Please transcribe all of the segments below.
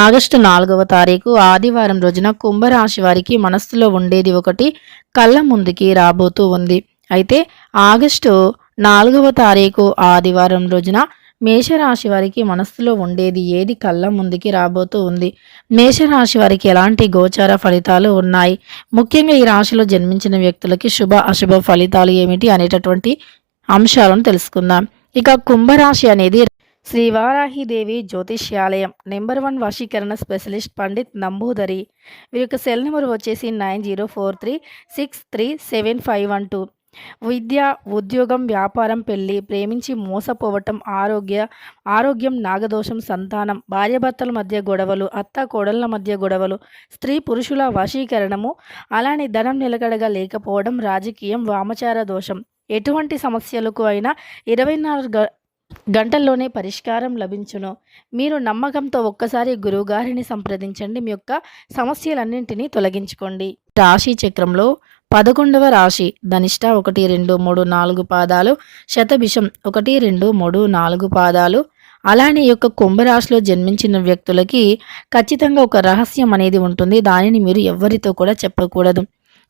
August 4వ తారీఖు ఆదివారం రోజున కుంభరాశి వారికి మనస్సులో ఉండేది ఒకటి కళ్ళ ముందుకి రాబోతూ ఉంది. అయితే ఆగస్టు 4వ తారీఖు ఆదివారం రోజున మేషరాశి వారికి మనస్సులో ఉండేది ఏది కళ్ళ ముందుకి రాబోతూ ఉంది. మేషరాశి వారికి ఎలాంటి గోచార ఫలితాలు ఉన్నాయి, ముఖ్యంగా ఈ రాశిలో జన్మించిన వ్యక్తులకి శుభ అశుభ ఫలితాలు ఏమిటి అనేటటువంటి అంశాలను తెలుసుకుందాం. ఇక కుంభరాశి అనేది శ్రీ వారాహిదేవి జ్యోతిష్యాలయం నెంబర్ 1 వశీకరణ స్పెషలిస్ట్ పండిత్ నంబూదరి. వీరి యొక్క సెల్ నెంబర్ వచ్చేసి 9043637512. విద్య, ఉద్యోగం, వ్యాపారం, పెళ్లి, ప్రేమించి మోసపోవటం, ఆరోగ్యం, నాగదోషం, సంతానం, భార్యాభర్తల మధ్య గొడవలు, అత్త కోడళ్ల మధ్య గొడవలు, స్త్రీ పురుషుల వశీకరణము, అలానే ధనం నిలకడగా లేకపోవడం, రాజకీయం, వామచార దోషం, ఎటువంటి సమస్యలకు అయినా 24 గంటల్లోనే పరిష్కారం లభించును. మీరు నమ్మకంతో ఒక్కసారి గురువుగారిని సంప్రదించండి. మీ యొక్క సమస్యలన్నింటినీ తొలగించుకోండి. రాశి చక్రంలో 11వ రాశి ధనిష్ట 1, 2, 3, 4 పాదాలు, శతభిషం 1, 2, 3, 4 పాదాలు. అలానే యొక్క కుంభరాశిలో జన్మించిన వ్యక్తులకి ఖచ్చితంగా ఒక రహస్యం అనేది ఉంటుంది. దానిని మీరు ఎవరితో కూడా చెప్పకూడదు.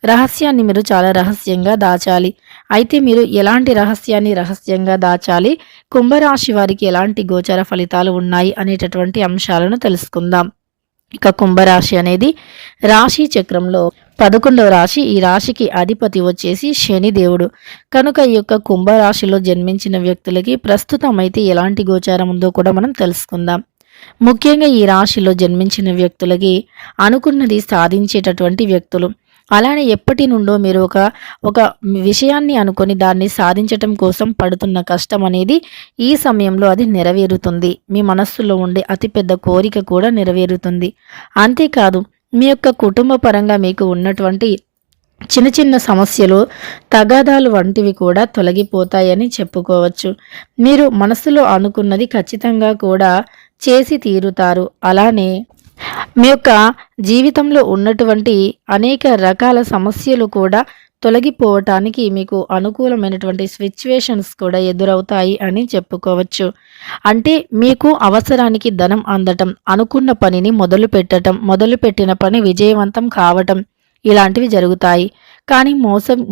రహస్యాన్ని మీరు చాలా రహస్యంగా దాచాలి. అయితే మీరు ఎలాంటి రహస్యాన్ని రహస్యంగా దాచాలి, కుంభరాశి వారికి ఎలాంటి గోచర ఫలితాలు ఉన్నాయి అనేటటువంటి అంశాలను తెలుసుకుందాం. ఇక కుంభరాశి అనేది రాశి చక్రంలో 11వ రాశి. ఈ రాశికి అధిపతి వచ్చేసి శనిదేవుడు. కనుక ఈ యొక్క కుంభరాశిలో జన్మించిన వ్యక్తులకి ప్రస్తుతం అయితే ఎలాంటి గోచారం ఉందో కూడా మనం తెలుసుకుందాం. ముఖ్యంగా ఈ రాశిలో జన్మించిన వ్యక్తులకి అనుకున్నది సాధించేటటువంటి వ్యక్తులు. అలానే ఎప్పటి నుండో మీరు ఒక విషయాన్ని అనుకొని దాన్ని సాధించటం కోసం పడుతున్న కష్టం అనేది ఈ సమయంలో అది నెరవేరుతుంది. మీ మనస్సులో ఉండే అతిపెద్ద కోరిక కూడా నెరవేరుతుంది. అంతేకాదు మీ యొక్క కుటుంబ పరంగా మీకు ఉన్నటువంటి చిన్న చిన్న సమస్యలు, తగాదాలు వంటివి కూడా తొలగిపోతాయని చెప్పుకోవచ్చు. మీరు మనస్సులో అనుకున్నది ఖచ్చితంగా కూడా చేసి తీరుతారు. అలానే మీ యొక్క జీవితంలో ఉన్నటువంటి అనేక రకాల సమస్యలు కూడా తొలగిపోవటానికి మీకు అనుకూలమైనటువంటి సిచ్యువేషన్స్ కూడా ఎదురవుతాయి అని చెప్పుకోవచ్చు. అంటే మీకు అవసరానికి ధనం అందటం, అనుకున్న పనిని మొదలుపెట్టిన పని విజయవంతం కావటం, ఇలాంటివి జరుగుతాయి. కానీ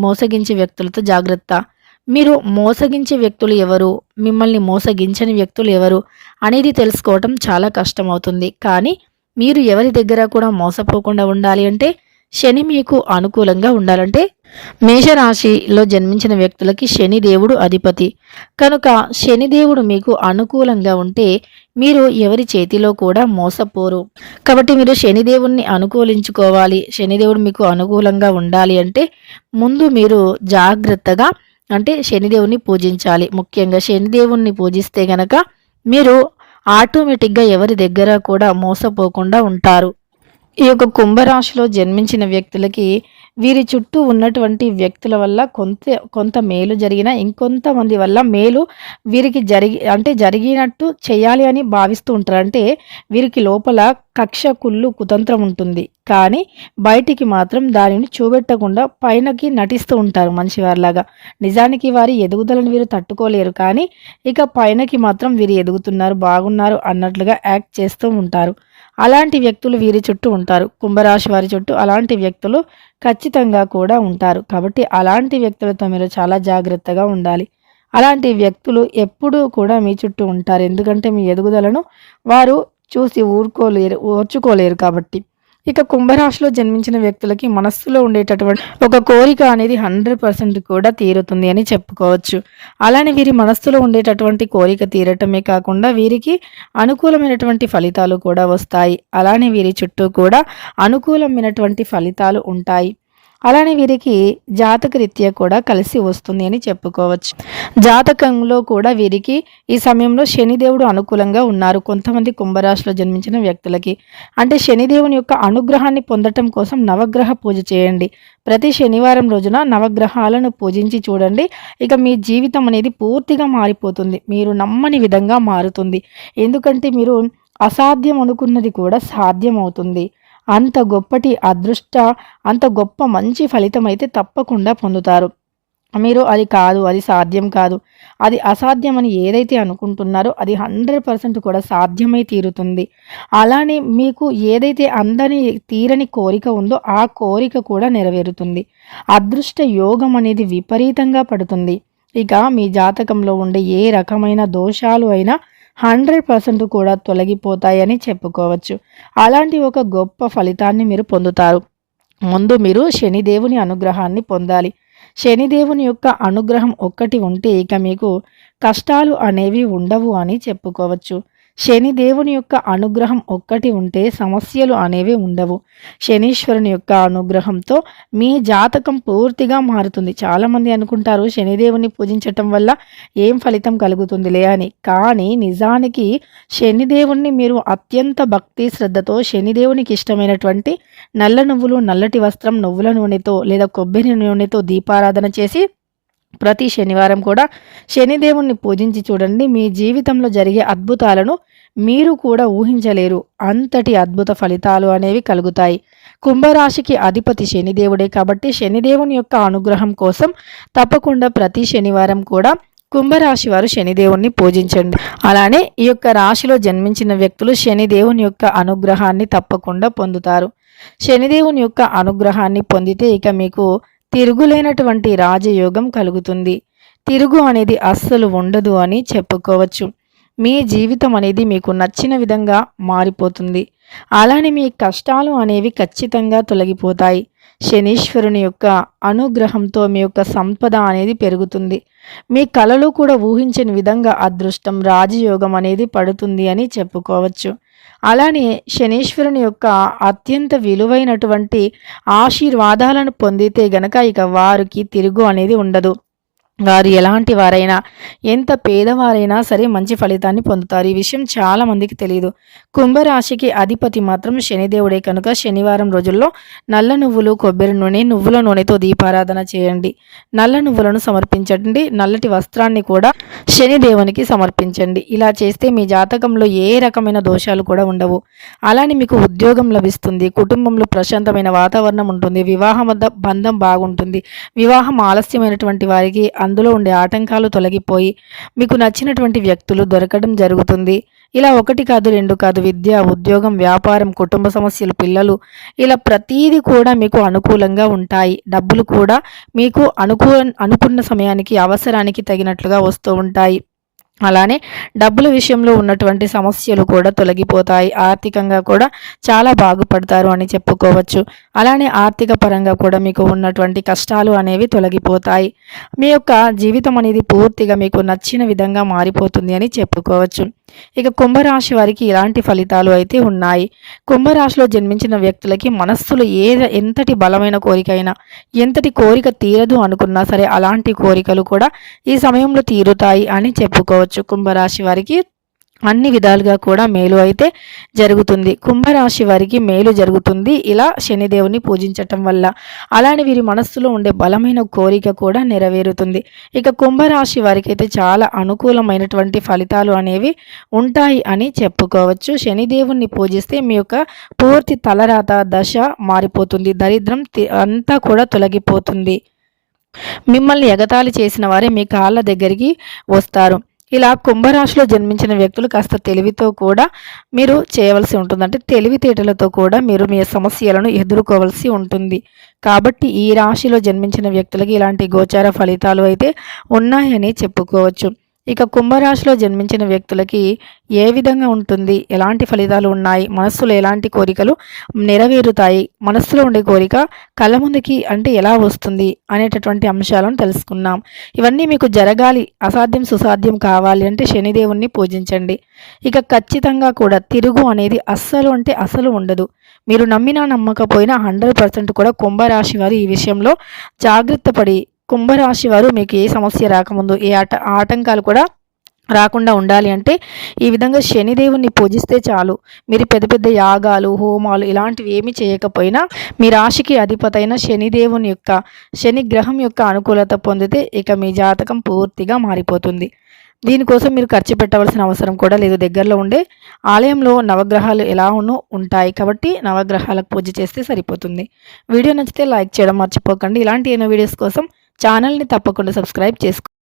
మోసగించే వ్యక్తులతో జాగ్రత్త. మీరు మోసగించే వ్యక్తులు ఎవరు, మిమ్మల్ని మోసగించని వ్యక్తులు ఎవరు అనేది తెలుసుకోవటం చాలా కష్టమవుతుంది. కానీ మీరు ఎవరి దగ్గర కూడా మోసపోకుండా ఉండాలి అంటే, శని మీకు అనుకూలంగా ఉండాలంటే, మేషరాశిలో జన్మించిన వ్యక్తులకి శనిదేవుడు అధిపతి. కనుక శనిదేవుడు మీకు అనుకూలంగా ఉంటే మీరు ఎవరి చేతిలో కూడా మోసపోరు. కాబట్టి మీరు శనిదేవుణ్ణి అనుకూలించుకోవాలి, శనిదేవుడు మీకు అనుకూలంగా ఉండాలి అంటే ముందు మీరు జాగ్రత్తగా అంటే శనిదేవుణ్ణి పూజించాలి. ముఖ్యంగా శనిదేవుణ్ణి పూజిస్తే గనక మీరు ఆటోమేటిక్గా ఎవరి దగ్గర కూడా మోసపోకుండా ఉంటారు. ఈ యొక్క కుంభరాశిలో జన్మించిన వ్యక్తులకి వీరి చుట్టూ ఉన్నటువంటి వ్యక్తుల వల్ల కొంత మేలు జరిగినా ఇంకొంతమంది వల్ల మేలు వీరికి జరిగినట్టు చేయాలి అని భావిస్తూ ఉంటారు. అంటే వీరికి లోపల కక్ష, కుళ్ళు, కుతంత్రం ఉంటుంది. కానీ బయటికి మాత్రం దానిని చూపెట్టకుండా పైనకి నటిస్తూ ఉంటారు మంచివారిలాగా. నిజానికి వారి ఎదుగుదలను వీరు తట్టుకోలేరు. కానీ ఇక పైనకి మాత్రం వీరు ఎదుగుతున్నారు, బాగున్నారు అన్నట్లుగా యాక్ట్ చేస్తూ ఉంటారు. అలాంటి వ్యక్తులు వీరి చుట్టూ ఉంటారు. కుంభరాశి వారి చుట్టూ అలాంటి వ్యక్తులు ఖచ్చితంగా కూడా ఉంటారు. కాబట్టి అలాంటి వ్యక్తులతో మీరు చాలా జాగ్రత్తగా ఉండాలి. అలాంటి వ్యక్తులు ఎప్పుడూ కూడా మీ చుట్టూ ఉంటారు. ఎందుకంటే మీ ఎదుగుదలను వారు చూసి ఓర్చుకోలేరు కాబట్టి. ఇక కుంభరాశిలో జన్మించిన వ్యక్తులకి మనస్సులో ఉండేటటువంటి ఒక కోరిక అనేది 100% కూడా తీరుతుంది అని చెప్పుకోవచ్చు. అలానే వీరి మనస్సులో ఉండేటటువంటి కోరిక తీరటమే కాకుండా వీరికి అనుకూలమైనటువంటి ఫలితాలు కూడా వస్తాయి. అలానే వీరి చుట్టూ కూడా అనుకూలమైనటువంటి ఫలితాలు ఉంటాయి. అలానే వీరికి జాతక రీత్యా కూడా కలిసి వస్తుంది అని చెప్పుకోవచ్చు. జాతకంలో కూడా వీరికి ఈ సమయంలో శనిదేవుడు అనుకూలంగా ఉన్నారు కొంతమంది కుంభరాశిలో జన్మించిన వ్యక్తులకి. అంటే శనిదేవుని యొక్క అనుగ్రహాన్ని పొందటం కోసం నవగ్రహ పూజ చేయండి. ప్రతి శనివారం రోజున నవగ్రహాలను పూజించి చూడండి. ఇక మీ జీవితం అనేది పూర్తిగా మారిపోతుంది. మీరు నమ్మని విధంగా మారుతుంది. ఎందుకంటే మీరు అసాధ్యం అనుకున్నది కూడా సాధ్యం అవుతుంది. అంత గొప్ప మంచి ఫలితం అయితే తప్పకుండా పొందుతారు. మీరు అది కాదు, అది సాధ్యం కాదు అది అసాధ్యమని ఏదైతే అనుకుంటున్నారో అది 100% కూడా సాధ్యమై తీరుతుంది. అలానే మీకు ఏదైతే అందని తీరని కోరిక ఉందో ఆ కోరిక కూడా నెరవేరుతుంది. అదృష్ట యోగం అనేది విపరీతంగా పడుతుంది. ఇక మీ జాతకంలో ఉండే ఏ రకమైన దోషాలు అయినా 100% కూడా తొలగిపోతాయని చెప్పుకోవచ్చు. అలాంటి ఒక గొప్ప ఫలితాన్ని మీరు పొందుతారు. ముందు మీరు శనిదేవుని అనుగ్రహాన్ని పొందాలి. శనిదేవుని యొక్క అనుగ్రహం ఒక్కటి ఉంటే ఇక మీకు కష్టాలు అనేవి ఉండవు అని చెప్పుకోవచ్చు. శనిదేవుని యొక్క అనుగ్రహం ఒక్కటి ఉంటే సమస్యలు అనేవి ఉండవు. శనీశ్వరుని యొక్క అనుగ్రహంతో మీ జాతకం పూర్తిగా మారుతుంది. చాలామంది అనుకుంటారు శనిదేవుని పూజించటం వల్ల ఏం ఫలితం కలుగుతుందిలే అని. కానీ నిజానికి శనిదేవుణ్ణి మీరు అత్యంత భక్తి శ్రద్ధతో శనిదేవునికి ఇష్టమైనటువంటి నల్ల నువ్వులు, నల్లటి వస్త్రం, నువ్వుల నూనెతో లేదా కొబ్బరి నూనెతో దీపారాధన చేసి ప్రతి శనివారం కూడా శనిదేవుణ్ణి పూజించి చూడండి. మీ జీవితంలో జరిగే అద్భుతాలను మీరు కూడా ఊహించలేరు. అంతటి అద్భుత ఫలితాలు అనేవి కలుగుతాయి. కుంభరాశికి అధిపతి శనిదేవుడే కాబట్టి శనిదేవుని యొక్క అనుగ్రహం కోసం తప్పకుండా ప్రతి శనివారం కూడా కుంభరాశి వారు శనిదేవుణ్ణి పూజించండి. అలానే ఈ యొక్క రాశిలో జన్మించిన వ్యక్తులు శనిదేవుని యొక్క అనుగ్రహాన్ని తప్పకుండా పొందుతారు. శనిదేవుని యొక్క అనుగ్రహాన్ని పొందితే ఇక మీకు తిరుగులేనటువంటి రాజయోగం కలుగుతుంది. తిరుగు అనేది అస్సలు ఉండదు అని చెప్పుకోవచ్చు. మీ జీవితం అనేది మీకు నచ్చిన విధంగా మారిపోతుంది. అలానే మీ కష్టాలు అనేవి ఖచ్చితంగా తొలగిపోతాయి. శనీశ్వరుని యొక్క అనుగ్రహంతో మీ యొక్క సంపద అనేది పెరుగుతుంది. మీ కలలో కూడా ఊహించని విధంగా అదృష్టం, రాజయోగం అనేది పడుతుంది అని చెప్పుకోవచ్చు. అలానే శనీశ్వరుని యొక్క అత్యంత విలువైనటువంటి ఆశీర్వాదాలను పొందితే గనక ఇక వారికి తిరుగు అనేది ఉండదు. వారు ఎలాంటి వారైనా, ఎంత పేదవారైనా సరే మంచి ఫలితాన్ని పొందుతారు. ఈ విషయం చాలామందికి తెలియదు. కుంభరాశికి అధిపతి మాత్రం శనిదేవుడే కనుక శనివారం రోజుల్లో నల్ల నువ్వులు, కొబ్బరి నూనె, నువ్వుల నూనెతో దీపారాధన చేయండి. నల్ల నువ్వులను సమర్పించండి. నల్లటి వస్త్రాన్ని కూడా శనిదేవునికి సమర్పించండి. ఇలా చేస్తే మీ జాతకంలో ఏ రకమైన దోషాలు కూడా ఉండవు. అలానే మీకు ఉద్యోగం లభిస్తుంది. కుటుంబంలో ప్రశాంతమైన వాతావరణం ఉంటుంది. బంధం బాగుంటుంది. వివాహం ఆలస్యమైనటువంటి వారికి అందులో ఉండే ఆటంకాలు తొలగిపోయి మీకు నచ్చినటువంటి వ్యక్తులు దొరకడం జరుగుతుంది. ఇలా ఒకటి కాదు, రెండు కాదు, విద్య, ఉద్యోగం, వ్యాపారం, కుటుంబ సమస్యలు, పిల్లలు, ఇలా ప్రతీది కూడా మీకు అనుకూలంగా ఉంటాయి. డబ్బులు కూడా మీకు అనుకున్న సమయానికి, అవసరానికి తగినట్లుగా వస్తూ ఉంటాయి. అలానే డబ్బుల విషయంలో ఉన్నటువంటి సమస్యలు కూడా తొలగిపోతాయి. ఆర్థికంగా కూడా చాలా బాగుపడతారు అని చెప్పుకోవచ్చు. అలానే ఆర్థిక పరంగా కూడా మీకు ఉన్నటువంటి కష్టాలు అనేవి తొలగిపోతాయి. మీ యొక్క జీవితం అనేది పూర్తిగా మీకు నచ్చిన విధంగా మారిపోతుంది అని చెప్పుకోవచ్చు. ఇక కుంభరాశి వారికి ఇలాంటి ఫలితాలు అయితే ఉన్నాయి. కుంభరాశిలో జన్మించిన వ్యక్తులకి మనస్సులో ఎంతటి బలమైన కోరికైనా, ఎంతటి కోరిక తీరదు అనుకున్నా సరే అలాంటి కోరికలు కూడా ఈ సమయంలో తీరుతాయి అని చెప్పుకోవచ్చు. కుంభరాశి వారికి అన్ని విధాలుగా కూడా మేలు అయితే జరుగుతుంది. కుంభరాశి వారికి మేలు జరుగుతుంది ఇలా శనిదేవుని పూజించటం వల్ల. అలానే వీరి మనస్సులో ఉండే బలమైన కోరిక కూడా నెరవేరుతుంది. ఇక కుంభరాశి వారికి అయితే చాలా అనుకూలమైనటువంటి ఫలితాలు అనేవి ఉంటాయి అని చెప్పుకోవచ్చు. శనిదేవుని పూజిస్తే మీ యొక్క పూర్తి తలరాత దశ మారిపోతుంది. దరిద్రం అంతా కూడా తొలగిపోతుంది. మిమ్మల్ని ఎగతాళి చేసిన వారే మీ కాళ్ళ దగ్గరికి వస్తారు. ఇలా కుంభరాశిలో జన్మించిన వ్యక్తులు కాస్త తెలివితో కూడా మీరు చేయవలసి ఉంటుంది. అంటే తెలివితేటలతో కూడా మీరు మీ సమస్యలను ఎదుర్కోవలసి ఉంటుంది. కాబట్టి ఈ రాశిలో జన్మించిన వ్యక్తులకి ఇలాంటి గోచార ఫలితాలు అయితే ఉన్నాయని చెప్పుకోవచ్చు. ఇక కుంభరాశిలో జన్మించిన వ్యక్తులకి ఏ విధంగా ఉంటుంది, ఎలాంటి ఫలితాలు ఉన్నాయి, మనస్సులో ఎలాంటి కోరికలు నెరవేరుతాయి, మనస్సులో ఉండే కోరిక కళ్ళ ముందుకి అంటే ఎలా వస్తుంది అనేటటువంటి అంశాలను తెలుసుకున్నాం. ఇవన్నీ మీకు జరగాలి, అసాధ్యం సుసాధ్యం కావాలి అంటే శనిదేవుణ్ణి పూజించండి. ఇక ఖచ్చితంగా కూడా తిరుగు అనేది అస్సలు అంటే అసలు ఉండదు. మీరు నమ్మినా నమ్మకపోయినా 100% కూడా కుంభరాశి వారు ఈ విషయంలో జాగ్రత్త పడి కుంభరాశి వారు మీకు ఏ సమస్య రాకముందు ఏ ఆటంకాలు కూడా రాకుండా ఉండాలి అంటే ఈ విధంగా శనిదేవుని పూజిస్తే చాలు. మీరు పెద్ద పెద్ద యాగాలు, హోమాలు ఇలాంటివి ఏమీ చేయకపోయినా మీ రాశికి అధిపతైన శని గ్రహం యొక్క అనుకూలత పొందితే ఇక మీ జాతకం పూర్తిగా మారిపోతుంది. దీనికోసం మీరు ఖర్చు పెట్టవలసిన అవసరం కూడా లేదు. దగ్గరలో ఉండే ఆలయంలో నవగ్రహాలు ఎలానో ఉంటాయి కాబట్టి నవగ్రహాలకు పూజ చేస్తే సరిపోతుంది. వీడియో నచ్చితే లైక్ చేయడం మర్చిపోకండి. ఇలాంటి ఎన్నో వీడియోస్ కోసం ఛానల్ని తప్పకుండా సబ్స్క్రైబ్ చేసుకోండి.